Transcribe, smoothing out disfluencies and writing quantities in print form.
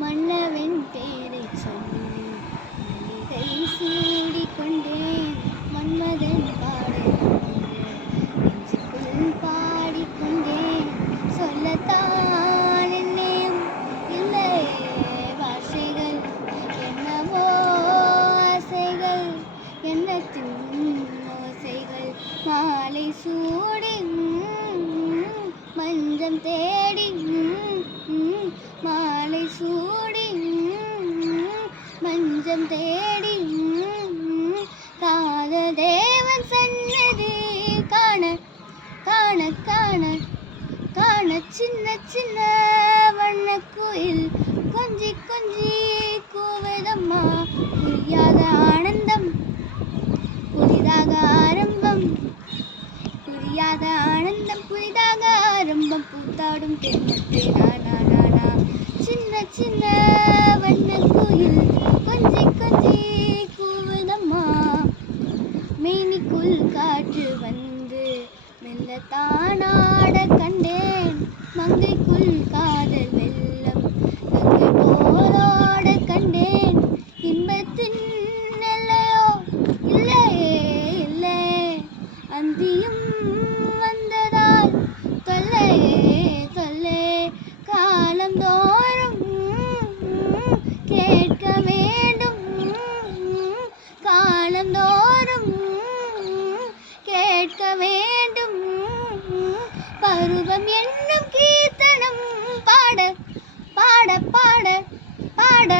மன்னவன் பேரை சொல்லி மல்லிகை சூடிக்கொண்டேன். மன்மதன் பாடல் நெஞ்சுக்குள் பாடிக்கொண்டேன். சொல்லத்தான் என்னையும் இல்லை வார்த்தைகள், என்னவோ ஆசைகள், எண்ணத்தின் ஓசைகள். மாலை சூடி மஞ்சம் தேடி, மாலை சூடி மஞ்சம் தேடி, காதல் தேவன் சன்னதி காண காண காண காண. சின்ன சின்ன வண்ண குயில் கொஞ்சி கொஞ்சி கூவதம்மா. புரியாத ஆனந்தம் புதிதாக ஆரம்பம், புரியாத ஆனந்தம் புதிதாக ஆரம்பம். பூத்தாடும் தென்னத்தே நானா. சின்ன சின்ன வண்ண குயில் கொஞ்சி கொஞ்சி கூவதம்மா. மேனிக்குள் காற்று வந்து மெல்லத்தானாட கண்டேன். மங்கைக்குள் காதல் வெள்ளம் கங்கை போலோட கண்டேன். இன்பத்தின் எல்லையோ இல்லையே இல்லை, அந்தியும் வந்ததால் தொல்லையே தொல்லை. காலந்தோறும் கேட்க வேண்டும், காலந்தோறும் கேட்க வேண்டும். பருவம் என்னும் கீர்த்தனம் பாட பாட பாட பாட.